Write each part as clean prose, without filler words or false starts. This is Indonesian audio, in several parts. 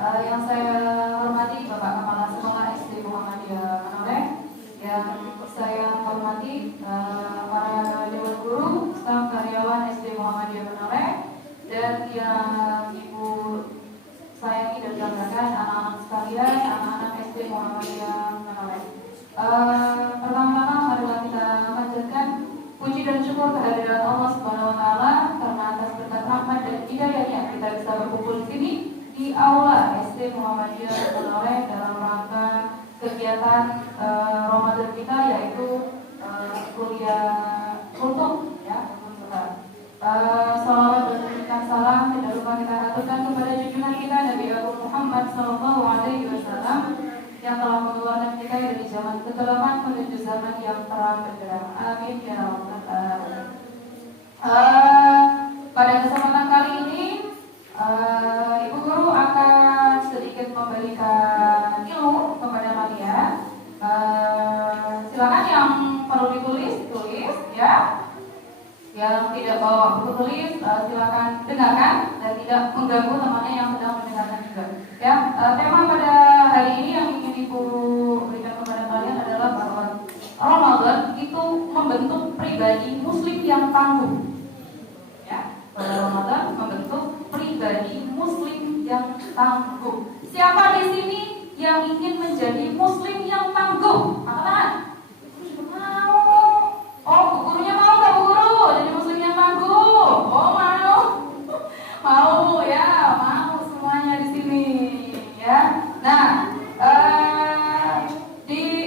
Yang saya hormati Bapak Kepala Sekolah SD Muhammadiyah Menoreh, yang saya hormati para dewan guru, staf karyawan SD Muhammadiyah Menoreh, dan yang Ibu sayangi dan banggakan anak-anak sekalian, anak-anak SD Muhammadiyah Menoreh. Pertama-tama marilah kita panjatkan puji dan syukur kehadiran Allah Subhanahu wa taala karena atas berkat rahmat dan hidayahnya kita bisa berkumpul di sini di aula SD Muhammadiyah Menoreh dalam rangka kegiatan Ramadan kita, yaitu kuliah kultum ya, salawat dan berikan salam tidak lupa kita aturkan kepada junjungan kita Nabi Muhammad SAW yang telah mengeluarkan kita dari zaman kegelapan menuju zaman yang terang benderang. Amin ya rabbal alamin. Pada kesempatan kali ini Ibu Guru akan sedikit memberikan ilmu kepada kalian. Silakan yang perlu ditulis ya. Yang tidak bawa buku tulis silakan dengarkan dan tidak mengganggu temannya yang sedang mendengarkan juga. Ya, tema pada hari ini yang ingin Ibu berikan kepada kalian adalah bahwa Ramadan itu membentuk pribadi Muslim yang tangguh. Ya, Ramadan membentuk pribadi Muslim yang tangguh. Siapa di sini yang ingin menjadi Muslim yang tangguh? Katakan. Oh, Bu gurunya mau nggak Bu guru jadi Muslim yang tangguh? Oh mau, mau ya, mau semuanya di sini ya. Nah,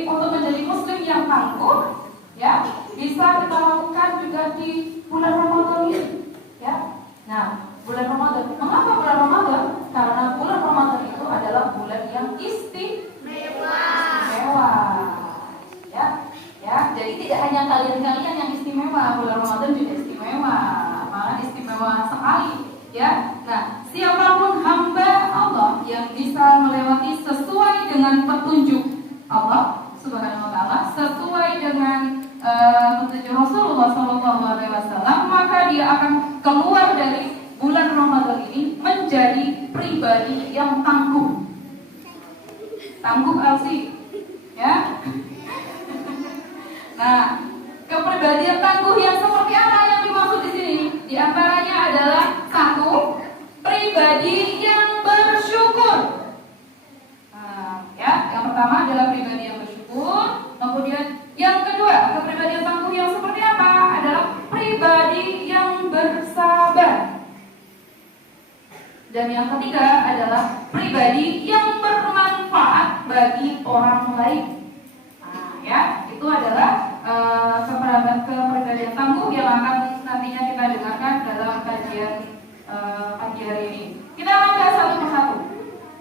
untuk menjadi Muslim yang tangguh, ya bisa kita lakukan juga di bulan Ramadan ini, ya. Nah, bulan Ramadan, mengapa bulan Ramadan? Karena bulan Ramadan itu adalah bulan yang istimewa, ya. Ya, jadi tidak hanya kalian-kalian yang istimewa, bulan Ramadan juga istimewa, malah istimewa sekali, ya. Nah, siapapun hamba Allah yang bisa melewati sesuai dengan petunjuk Allah Subhanahu wa taala, sesuai dengan petunjuk Rasulullah SAW, maka dia akan keluar dari bulan Ramadan ini menjadi pribadi yang tangguh. Tangguh Alsi, ya. Nah, kepribadian tangguh yang seperti apa yang dimaksud di sini? Di antaranya adalah satu, pribadi yang bersyukur. Ya, yang pertama adalah pribadi yang bersyukur. Kemudian yang kedua, kepribadian tangguh yang seperti apa? Adalah pribadi yang bersabar. Dan yang ketiga adalah pribadi yang bermanfaat bagi orang lain. Ya, itu adalah kepribadian tangguh yang akan nantinya kita dengarkan dalam kajian pagi hari ini. Kita akan bahas satu persatu.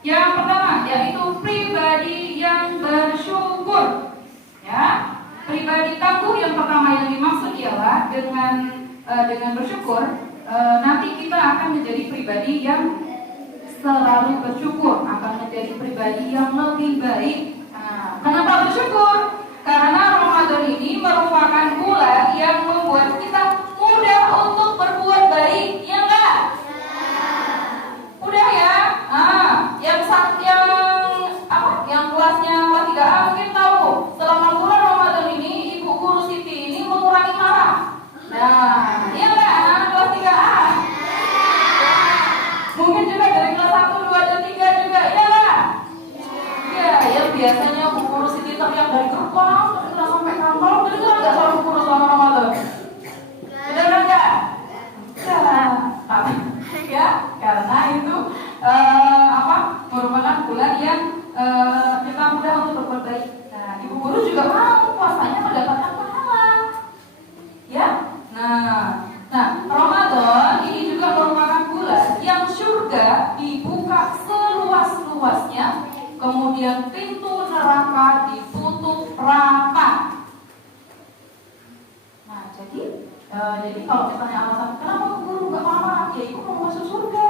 Yang pertama yaitu pribadi yang bersyukur. Ya, pribadi tangguh yang pertama yang dimaksud ialah dengan bersyukur nanti kita akan menjadi pribadi yang selalu bersyukur, akan menjadi pribadi yang lebih baik. Nah, kenapa bersyukur? Karena Ramadan ini merupakan bulan yang membuat kita mudah untuk berbuat baik, ya enggak? Mudah ya? Yang kelasnya kelas 3A mungkin tahu, selama bulan Ramadan ini Ibu Guru Siti ini mengurangi marah. Nah, iya enggak anak kelas 3A? Mungkin juga dari kelas 1, 2, dan 3 juga, iya enggak? Iya, ya biasanya Bu Guru Siti teriak dari gerbang terus sampai kantor, terus enggak suara Bu Guru selama Ramadan? Benar enggak? Ya, karena itu merupakan bulan yang kita mudah untuk berbuat baik. Nah, Ibu Guru juga mau puasanya mendapatkan pahala. Ya. Nah, Ramadan ini juga merupakan bulan yang surga dibuka seluas-luasnya, kemudian pintu neraka ditutup rapat. Nah, jadi kalau misalnya alasan kenapa Bu Guru nggak marah, ya Ibu mau masuk surga.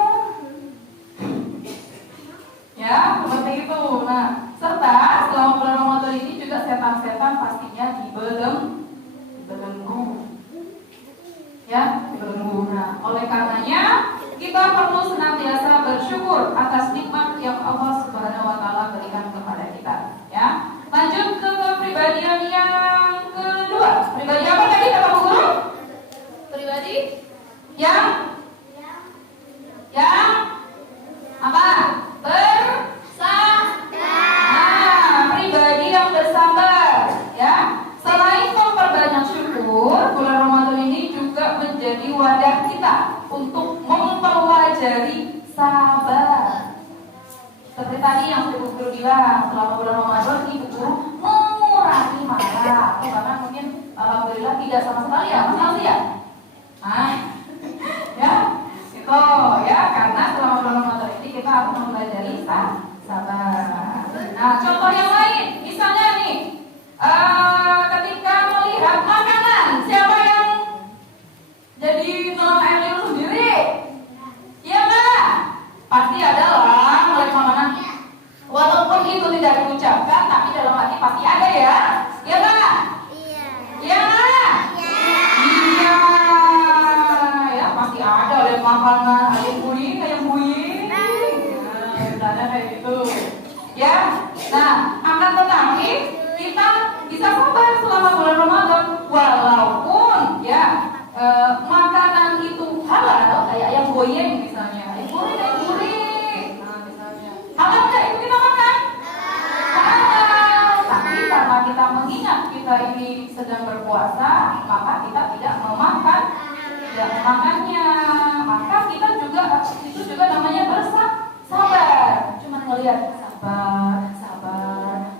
Ya, seperti itu. Nah, serta selama bulan Ramadan ini juga setan-setan pastinya dibelenggu. Ya, dibelenggu. Nah, oleh karenanya kita perlu senantiasa bersyukur atas nikmat yang berikan kepada kita. Ya, lanjut ke kepribadian yang kedua. Pribadi apa tadi kata Bu Guru? Pribadi yang apa? Pribadi yang bersabar. Ya, selain memperbanyak syukur, bulan Ramadan ini juga menjadi wadah kita untuk mempelajari sabar. Seperti tadi yang Ibu Guru bilang, selama bulan Ramadan Ibu Guru mengurangi marah. Karena mungkin alhamdulillah tidak sama sekali ya, Mas Alsi ya? Ya, itu ya, karena selama bulan Ramadan ini kita harus mempelajari sabar. Nah, contoh yang lain, misalnya nih, ketika melihat makanan, siapa yang jadi menelan air liur sendiri? Iya nggak? Pasti ada lah melihat makanan. Walaupun itu tidak diucapkan, tapi dalam hati pasti ada ya. Iya nggak? Iya nggak? Iya. Ya pasti ada lihat makanan, ayam buying. Misalnya kayak gitu. Ya. Nah, akan tetapi kita bisa sabar selama bulan Ramadan, walaupun ya makanan itu halal, kayak ayam goyeng misalnya, ayam gurih. Nah, misalnya halal nggak itu kita makan? Halal. Tapi karena kita mengingat kita ini sedang berpuasa, maka kita tidak memakannya. Maka kita juga itu juga namanya bersabar. Cuman ngelihat sabar,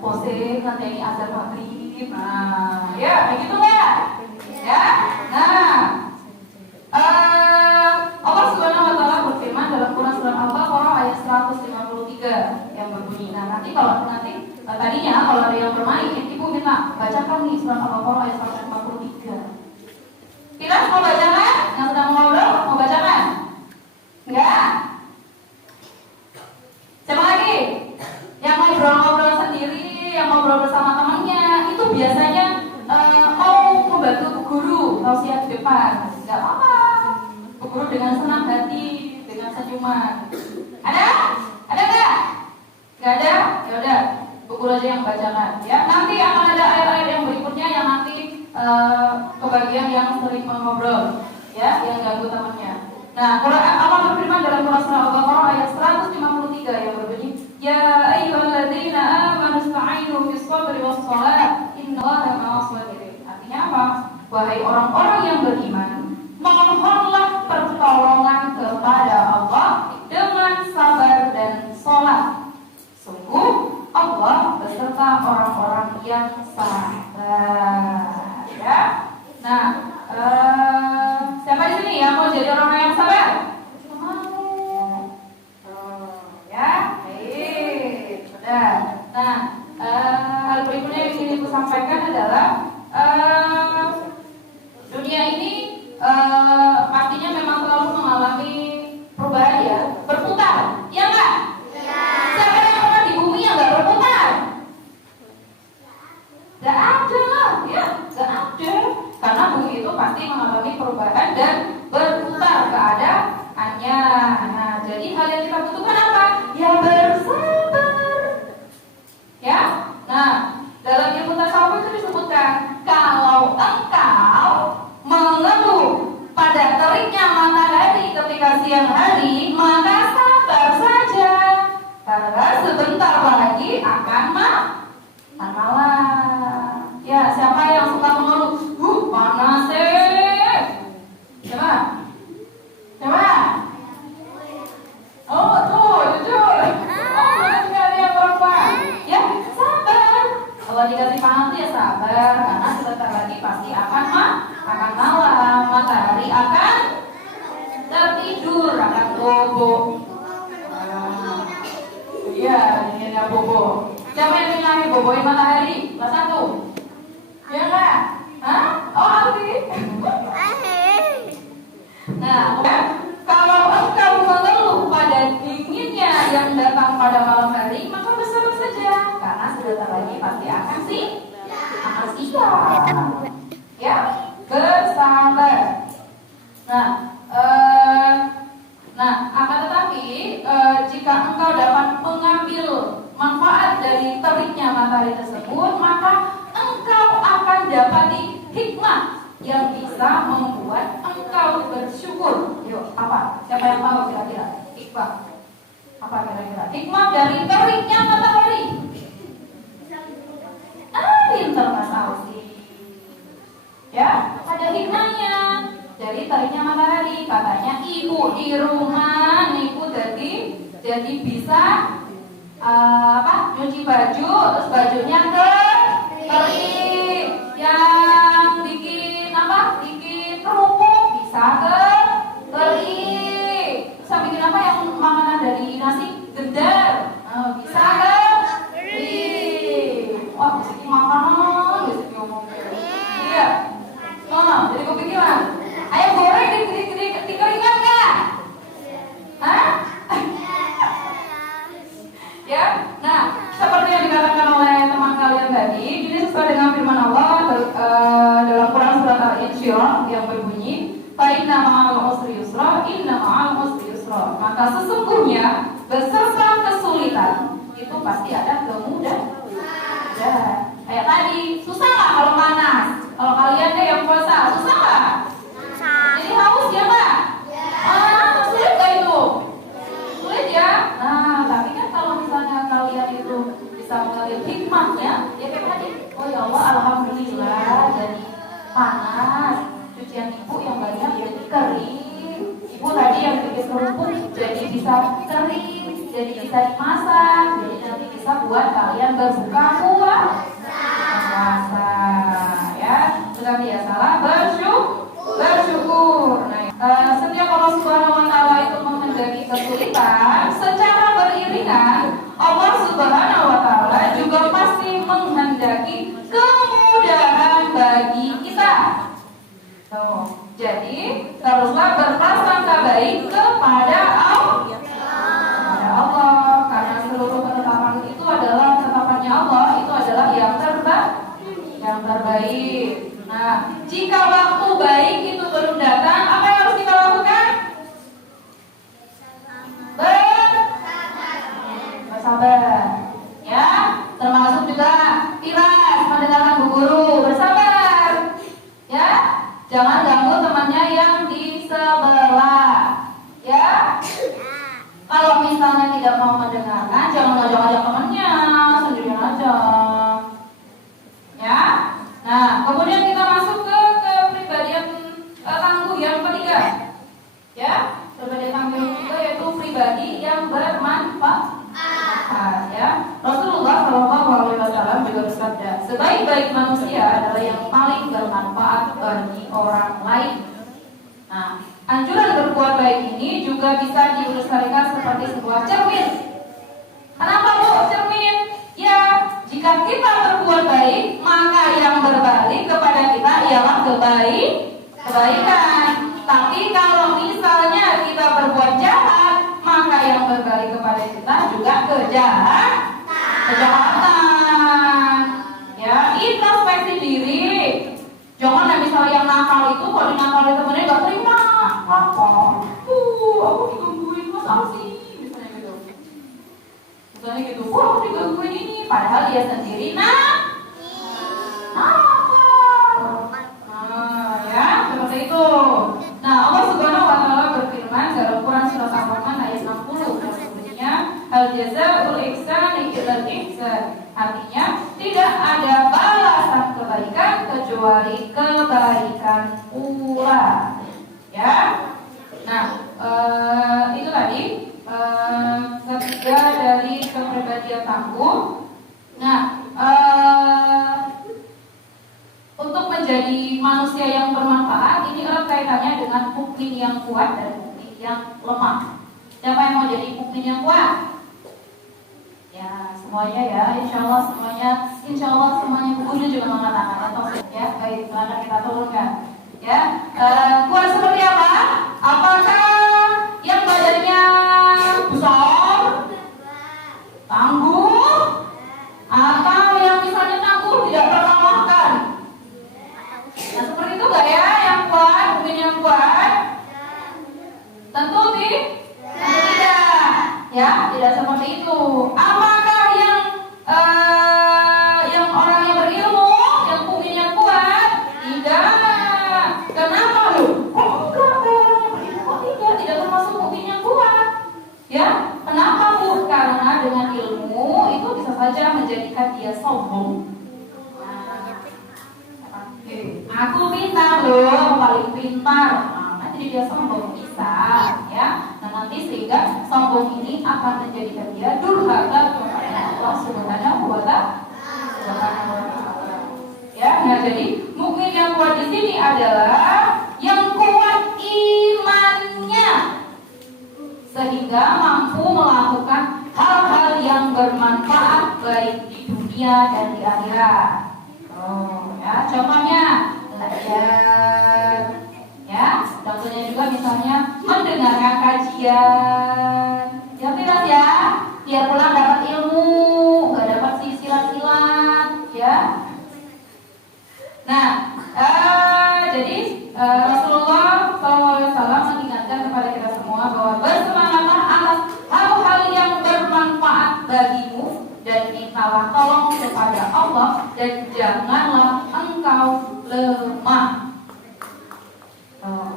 pose nanti ini azan maghrib. Nah, ya begitu nggak? Ya. Nah, Allah Subhanahu wa taala berfirman dalam Quran surah Al-Baqarah ayat 153 yang berbunyi. Nah, tadinya kalau ada yang bermain, Ibu minta bacakan nih surah Al-Baqarah ayat 153. Kita mau bacakan? Yang sedang ngobrol mau bacakan? Enggak? Siapa lagi? Yang ngobrol-ngobrol sendiri, yang ngobrol bersama temannya, itu biasanya mau membantu Bu Guru tausiah di depan. Enggak apa-apa. Bu Guru dengan senang hati, dengan senyuman. Ada? Ada enggak? Enggak ada? Ya udah, Bu Guru aja yang bacakan ya. Nanti akan ada ayat-ayat yang berikutnya yang nanti kebagian yang sering mengobrol ya, yang ganggu temannya. Nah, Allah berfirman dalam Quran surah Al-Baqarah ayat 153 yang berbunyi, Ya ayyuhalladzina amanu ista'inu bis-sabri was-shalah, innallaha ma'as-sabirin. Artinya apa? Wahai orang-orang yang beriman, mohonlah pertolongan kepada Allah dengan sabar dan sholat. Sungguh Allah beserta orang-orang yang sabar. Ya. Nah, siapa di sini yang mau jadi orang yang sabar? Mau. Ya, baik. Sudah. Nah, hal berikutnya yang ingin aku sampaikan adalah dunia ini pastinya memang selalu mengalami perubahan ya, berputar. Ya enggak? Ya. Siapa yang pernah di bumi yang enggak berputar? Enggak ada lah, ya, enggak ada. Karena bumi itu pasti mengalami perubahan dan berputar keadaannya. Nah, jadi hal yang kita butuhkan apa? Ya bersabar. Ya. Nah, dalam ilmu tasawuf itu disebutkan kalau engkau mengeluh pada teriknya matahari ketika siang hari, maka sabar saja. Karena sebentar lagi akan malam. Ya, siapa yang suka mengeluh? Panas Coba. Oh, tuh, jujur. Panas sekali yang perempuan. Ya, sabar. Kalau dikasih panas ya sabar, karena sebentar lagi pasti akan malam. Matahari akan tertidur, akan bobo. Iya, ini bobo. Siapa yang ingin boboin matahari? Kelas 1. Ya enggak? Hah? Oh, Alfi. Nah, kalau engkau mengeluh pada dinginnya yang datang pada malam hari, maka bersabar saja, karena sebentar lagi pasti akan siap. Ya, bersabar. Nah, akan tetapi jika engkau dapat mengambil manfaat dari matahari tersebut, maka engkau akan dapati hikmah yang bisa membuat engkau bersyukur. Yuk, apa? Siapa yang tahu kira-kira? Hikmah. Apa kira-kira? Hikmah dari teriknya matahari. Pintar Mas Ausi. Ya, ada hikmahnya dari teriknya matahari. Katanya ibu di rumah niku jadi bisa nyuci baju, terus bajunya kering. Yang bikin kerupuk bisa kering. Terus bikin apa yang makanan dari nasi gendar, bisa kering. Wah, bisa makanan, bisa ngomong. Iya. Jadi kepikiran. Ayam goreng dikeringkan nggak? Hah? Ya. Nah, seperti yang dikatakan oleh teman kalian tadi, ini sesuai dengan firman Allah dalam Quran surat Al-Insyirah yang berbunyi, "Fa inna ma'al usri yusra, inna ma'al usri yusra." Maka sesungguhnya beserta kesulitan itu pasti ada kemudahan. Ya. Kayak tadi, susah nggak kalau panas? Kalau kalian deh yang puasa, susah nggak? Jadi haus ya nggak? Sulit nggak itu? Sulit ya? Nah, tapi kan kalau misalnya kalian itu bisa melihat hikmahnya, ya kayak tadi, oh ya Allah, alhamdulillah, jadi panas, cucian ibu yang banyak jadi kering, ibu tadi yang bikin kerupuk jadi bisa kering, jadi bisa dimasak, jadi nanti bisa buat kalian berbuka puasa, ya. Sudah biasalah bersyukur. Nah, setiap Allah Subhanahu wa Ta'ala itu menghadapi kesulitan, secara beriringan Allah Subhanahu wa Ta'ala juga pasti menghendaki kemudahan bagi kita. Jadi teruslah berprasangka baik kepada Allah, karena seluruh ketetapan itu adalah ketetapannya Allah, itu adalah yang terbaik. Nah, jika waktu baik itu belum datang, apa yang harus kita lakukan? Bersabar. Ya, termasuk juga ikhlas mendengarkan bu guru, bersabar. Ya, jangan ganggu temannya yang di sebelah. Ya. Kalau misalnya tidak mau mendengarkan, jangan ajak-ajak temannya, sendirian aja. Ya. Nah, kemudian kita masuk ke kepribadian tangguh yang ketiga. Ya, kepribadian tangguh yang ketiga yaitu pribadi yang bermanfaat. Ya, Rasulullah SAW juga bersabda, sebaik-baik manusia adalah yang paling bermanfaat bagi orang lain. Nah, anjuran berbuat baik ini juga bisa diilustrasikan seperti sebuah cermin. Kenapa Bu cermin? Ya, jika kita berbuat baik, maka yang berbalik kepada kita ialah kebaikan. Tapi kalau misalnya kita berbuat jahat, maka yang berbalik kepada kita juga kejahatan. Ya, introspeksi diri. Jangan misalnya yang nakal itu kalau dinakalin temennya gak terima. Apa? Aku digangguin Mas Alsi. Misalnya gitu, aku digangguin ini. Padahal dia sendiri nakal. Ya, seperti itu. Nah, Allah Subhanahu wa Ta'ala berfirman dalam Quran surat Al-Rahman ayat 60 yang bunyinya al-jazaa'ul ihsani illal ihsan. Artinya, tidak ada balasan kebaikan kecuali kebaikan pula. Ya. Nah, itu tadi ketiga dari kepribadian tangguh. Nah, untuk menjadi manusia yang bermanfaat ini erat kaitannya dengan mukmin yang kuat dan mukmin yang lemah. Siapa yang mau jadi mukmin yang kuat? Ya, semuanya ya, insya Allah semuanya bukunya juga mengatakan atau ya, baik, silakan kita turunkan. Ya, kuat seperti apa? Apakah yang badannya besar, tangguh, atau yang misalnya tangguh tidak pernah makan? Nah, seperti itu gak ya yang kuat, mungkin yang kuat? Tentu tidak. Ya, tidak seperti itu. Apakah yang menjadikan dia sombong? Aku pintar loh, paling pintar. Nah, jadi dia sombong bisa, ya. Nah, nanti sehingga sombong ini akan menjadikan dia durhaka kepada Allah Subhanahu wa Ta'ala. Ya, nah jadi mukmin yang kuat di sini adalah yang kuat imannya, sehingga mampu melakukan hal-hal yang bermanfaat baik di dunia dan di akhirat. Oh, ya, contohnya belajar, ya, contohnya juga misalnya mendengarkan kajian, ya tidak ya, biar pulang dapat ilmu, nggak dapat silat-silat, ya. Nah, jadi Rasulullah SAW mengingatkan kepada kita semua bahwa bersemangatlah atas hal-hal yang bermanfaat bagimu dan mintalah tolong kepada Allah dan janganlah engkau lemah.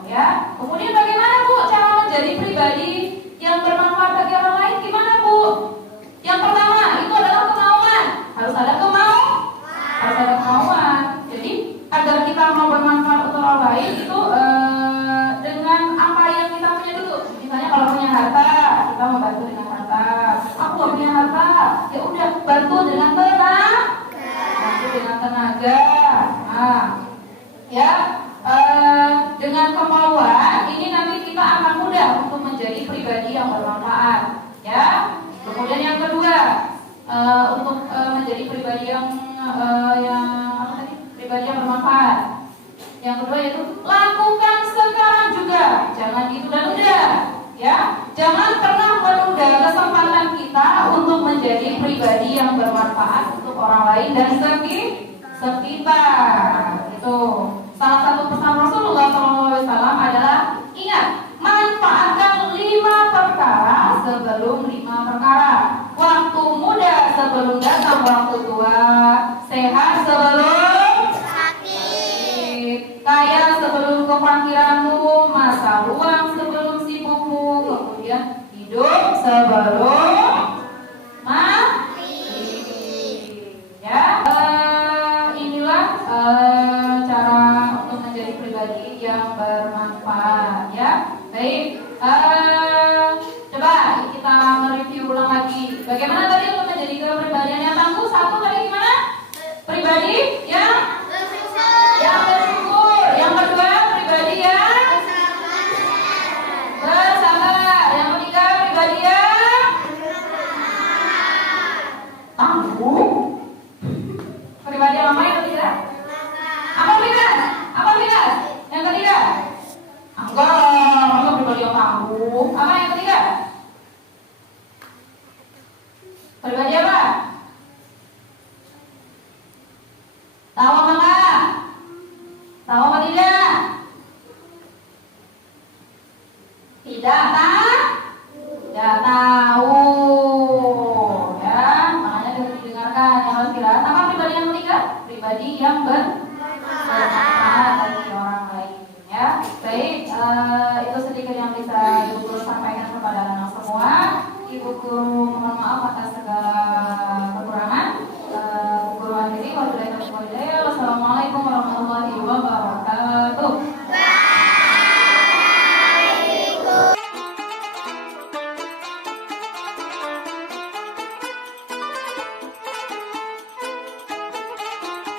Ya. Kemudian bagaimana Bu cara menjadi pribadi yang bermanfaat bagi orang lain? Gimana Bu? Yang pertama itu adalah kemauan. Harus ada kemauan. Jadi agar kita mau bermanfaat untuk orang lain itu dengan apa yang kita punya dulu. Misalnya kalau punya harta, kita membantu dengan harta. Aku gak punya harta, ya udah bantu dengan tenaga. Nah, ya. Dengan kemauan ini nanti kita akan mudah untuk menjadi pribadi yang bermanfaat, ya. Kemudian yang kedua, untuk menjadi pribadi yang pribadi yang bermanfaat. Yang kedua yaitu lakukan sekarang juga, jangan ditunda-tunda, ya. Jangan pernah menunda kesempatan kita untuk menjadi pribadi yang bermanfaat untuk orang lain dan sekitar. Itu salah satu pesan Rasulullah SAW adalah ingat, manfaatkan 5 perkara sebelum 5 perkara. Waktu muda sebelum datang waktu tua, sehat sebelum sakit, kaya sebelum kefakiranmu, masa luang sebelum sibukmu, kemudian hidup sebelum mati. Ya, inilah cara untuk menjadi pribadi yang bermanfaat, ya. Baik, coba kita mereview ulang lagi. Bagaimana tadi untuk menjadi kepribadian yang tangguh? Satu tadi gimana? Pribadi yang bersyukur. Yang kedua, pribadi yang bersabar. Yang ketiga, pribadi yang tangguh. Pribadi yang apa yang ketiga? Apa bilas? Yang ketiga? Enggak pribadi yang tangguh. Apa yang ketiga? Pribadi apa? Tahu apa enggak? Tahu apa tidak? Tidak tahu. Ya, makanya harus didengarkan, yang harus didengarkan. Apa pribadi yang ketiga? Pribadi yang bermanfaat bagi orang lain. Ya, baik. Itu sedikit yang bisa Ibu Guru sampaikan kepada anak semua. Ibu Guru mohon maaf atas segala kekurangan. Ibu Guru akhiri. Wassalamualaikum warahmatullahi wabarakatuh.